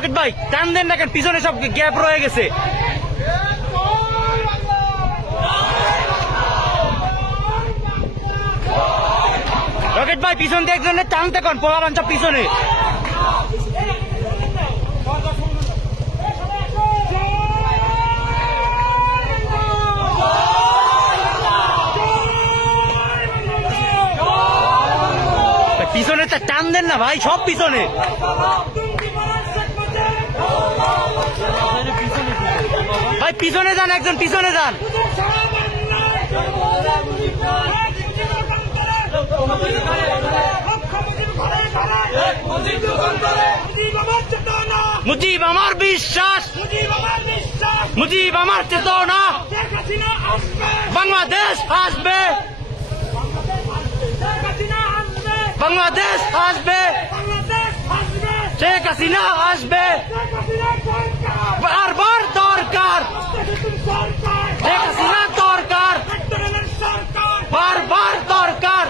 Rocket ভাই টান দেন না কেন, পিছনে সব গ্যাপ রয়ে গেছে। রকেট ভাই পিছন দিয়ে একজনের টানতে কোন পোলাবান সব পিছনে। পিছনে টান দেন না ভাই, সব পিছনে। ভাই পিছনে যান, একজন পিছনে যান। মুজিব আমার বিশ্বাস, মুজিব আমার চেতনা, বাংলাদেশ আসবে, বাংলাদেশ আসবে, শেখ হাসিনা আসবে, বারবার দরকার, শেখ হাসিনা দরকার, বারবার দরকার।